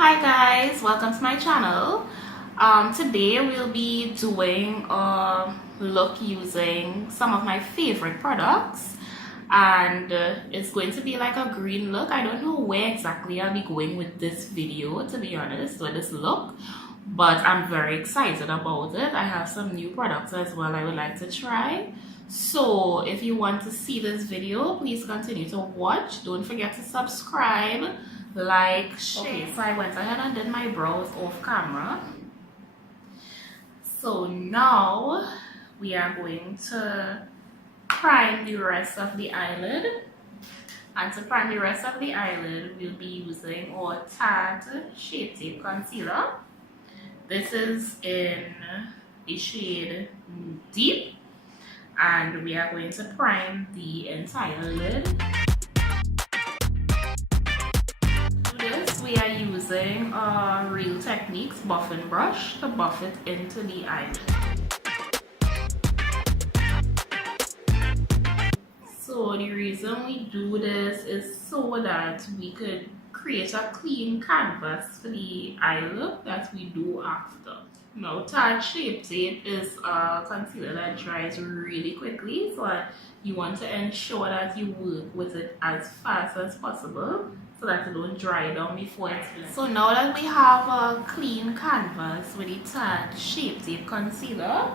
Hi guys, welcome to my channel. Today we'll be doing a look using some of my favorite products, and it's going to be like a green look. I don't know where exactly I'll be going with this video, to be honest, with this look, but I'm very excited about it. I have some new products as well I would like to try. So if you want to see this video, please continue to watch. Don't forget to subscribe, like, share. Okay, so I went ahead and did my brows off camera. So now we are going to prime the rest of the eyelid. And to prime the rest of the eyelid, we'll be using our Tarte Shape Tape Concealer. This is in the shade Deep, and we are going to prime the entire lid. To this, we are using a Real Techniques buffing brush to buff it into the eyelid. So the reason we do this is so that we could create a clean canvas for the eye look that we do after. Now, Tarte Shape Tape is a concealer that dries really quickly, so you want to ensure that you work with it as fast as possible so that it don't dry down before it's blended. So now that we have a clean canvas with the Tarte Shape Tape Concealer,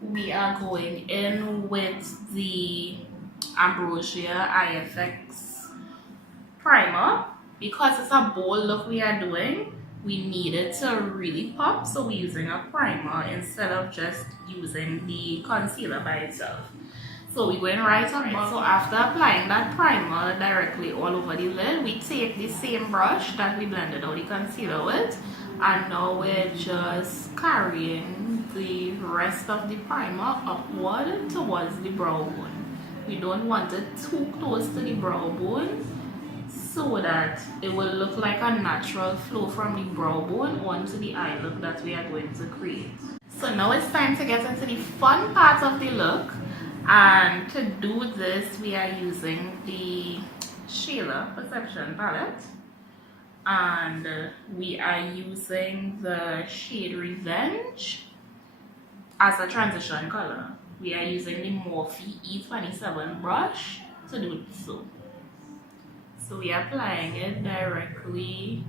we are going in with the Ambrosia IFX primer. Because it's a bold look we are doing, we need it to really pop, so we're using a primer instead of just using the concealer by itself. So we're going right up. So after applying that primer directly all over the lid, we take the same brush that we blended out the concealer with, and now we're just carrying the rest of the primer upward towards the brow bone. We don't want it too close to the brow bone, so that it will look like a natural flow from the brow bone onto the eye look that we are going to create. So now it's time to get into the fun part of the look, and to do this we are using the Shayla Perception palette, and we are using the shade Revenge as a transition color. We are using the Morphe E27 brush to do so. So we are applying it directly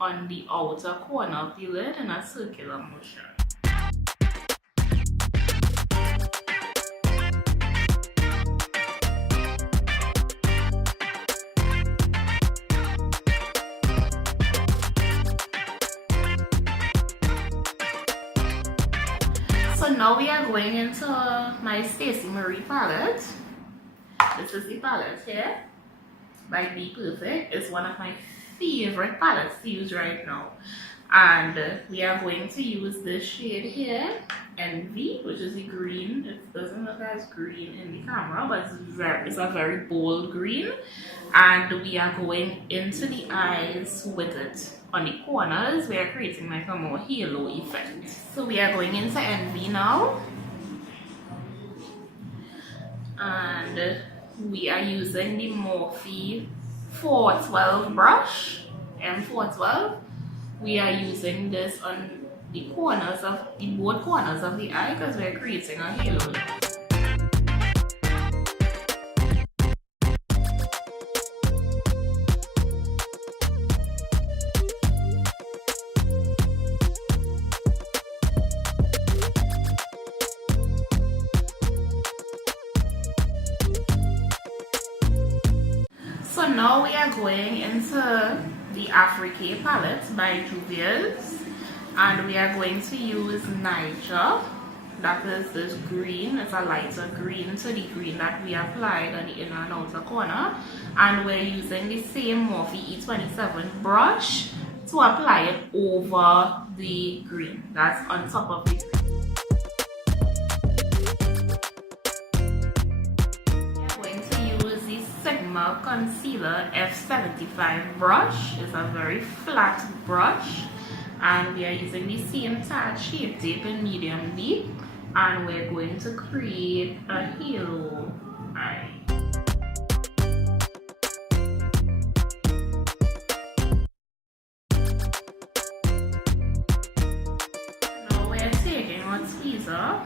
on the outer corner of the lid in a circular motion. So now we are going into my Stacey Marie palette. This is the palette here by Be Perfect. It's one of my favorite palettes to use right now, and we are going to use this shade here, Envy, which is the green. It doesn't look as green in the camera, but it's a very bold green, and we are going into the eyes with it. On the corners, we are creating like a more halo effect. So we are going into Envy now, and we are using the Morphe 412 brush, M412. We are using this on the corners of both corners of the eye because we are creating a halo. So now we are going into the Afrique palette by Juvia, and we are going to use Maycheer. That is this green. It's a lighter green to the green that we applied on the inner and outer corner, and we're using the same Morphe E27 brush to apply it over the green that's on top of the green. Concealer F75 brush. Is a very flat brush, and we are using the same Tarte Shape Tape in medium deep, and we're going to create a halo eye. teaser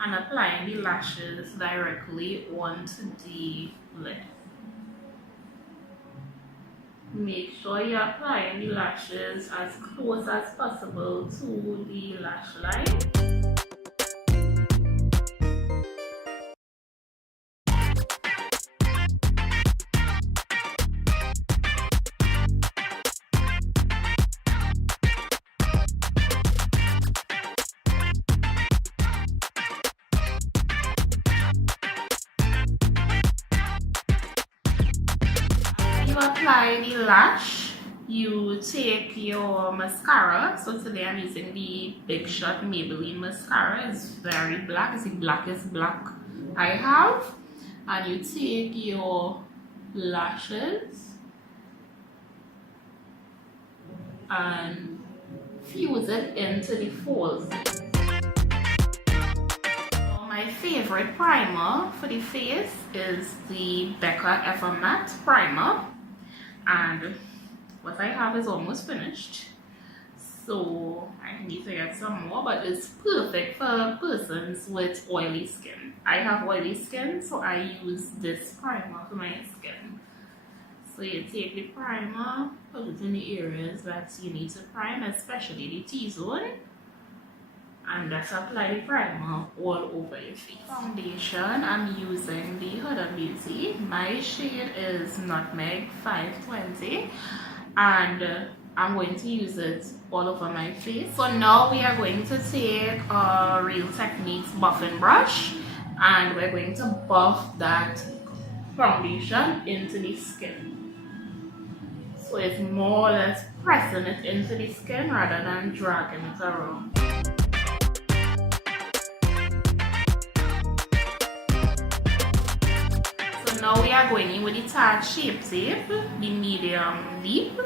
and applying the lashes directly onto the lid. Make sure you're applying the lashes as close as possible to the lash line. You apply the lash, you take your mascara. So today I'm using the Big Shot Maybelline mascara. It's very black, it's the blackest black I have. And you take your lashes and fuse it into the folds. My favorite primer for the face is the Becca Ever Matte Primer. And what I have is almost finished, so I need to get some more, but it's perfect for persons with oily skin. I have oily skin, so I use this primer for my skin. So you take the primer, put it in the areas that you need to prime, especially the T-zone, and just apply the primer all over your face. Foundation, I'm using the Huda Beauty. My shade is Nutmeg 520, and I'm going to use it all over my face. So now we are going to take a Real Techniques buffing brush, and we're going to buff that foundation into the skin. So it's more or less pressing it into the skin rather than dragging it around. Now we are going in with the Tarte Shape Tape, the medium deep,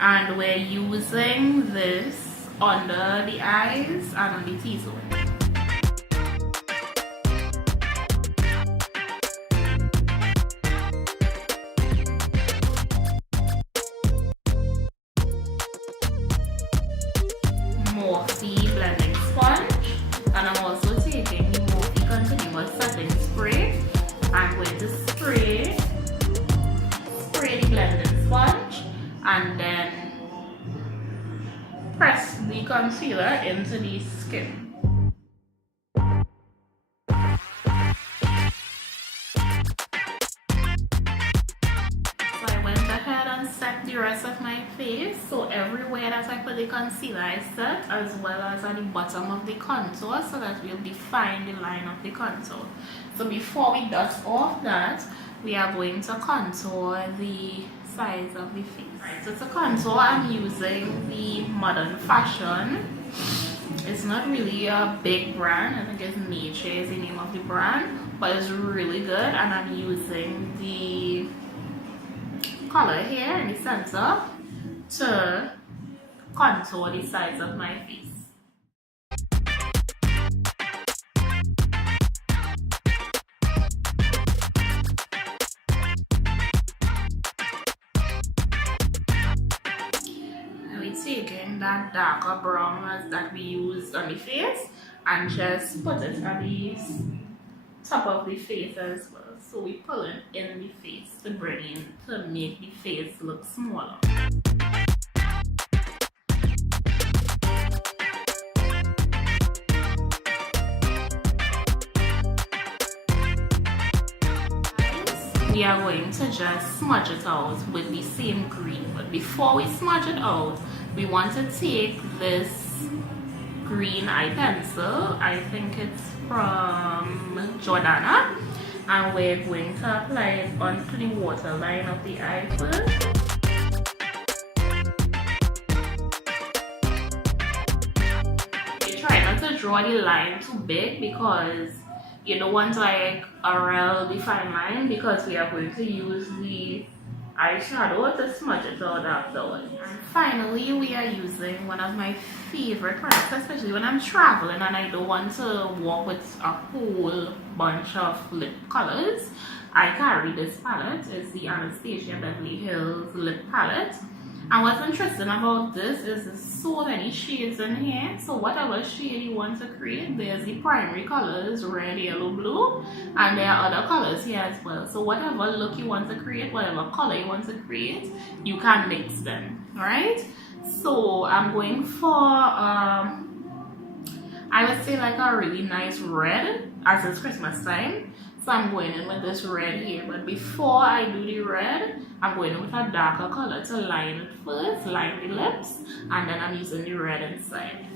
and we're using this under the eyes and on the T-zone. Morphe blending sponge, and I'm also taking the Morphe continuous setting spray. I'm going to spray the blending sponge and then press the concealer into the skin. So I went ahead and set the rest of my face. So everywhere that I put the concealer I set, as well as at the bottom of the contour, so that we'll define the line of the contour. So before we dust off that, we are going to contour the sides of the face. Right, so to contour, I'm using the Modern Fashion. It's not really a big brand. I think it's Maycheer is the name of the brand, but it's really good. And I'm using the color here in the center to contour the sides of my face. Taking that darker brown that we used on the face and just put it at the top of the face as well. So we pull it in the face to make the face look smaller. We are going to just smudge it out with the same green, but before we smudge it out, we want to take this green eye pencil, I think it's from Jordana, and we're going to apply it onto the waterline of the eye first. You try not to draw the line too big because you don't want like a real defined line, because we are going to use the eyeshadow to smudge it out afterwards. And finally, we are using one of my favorite products, especially when I'm traveling and I don't want to walk with a whole bunch of lip colors. I carry this palette. It's the Anastasia Beverly Hills lip palette, And what's interesting about this is there's so many shades in here. So whatever shade you want to create, there's the primary colors, red, yellow, blue, and there are other colors here as well. So whatever look you want to create, whatever color you want to create, you can mix them, right? So I'm going for I would say like a really nice red, as it's Christmas time. So I'm going in with this red here. But before I do the red, I'm going in with a darker color to line it first, line the lips, and then I'm using the red inside.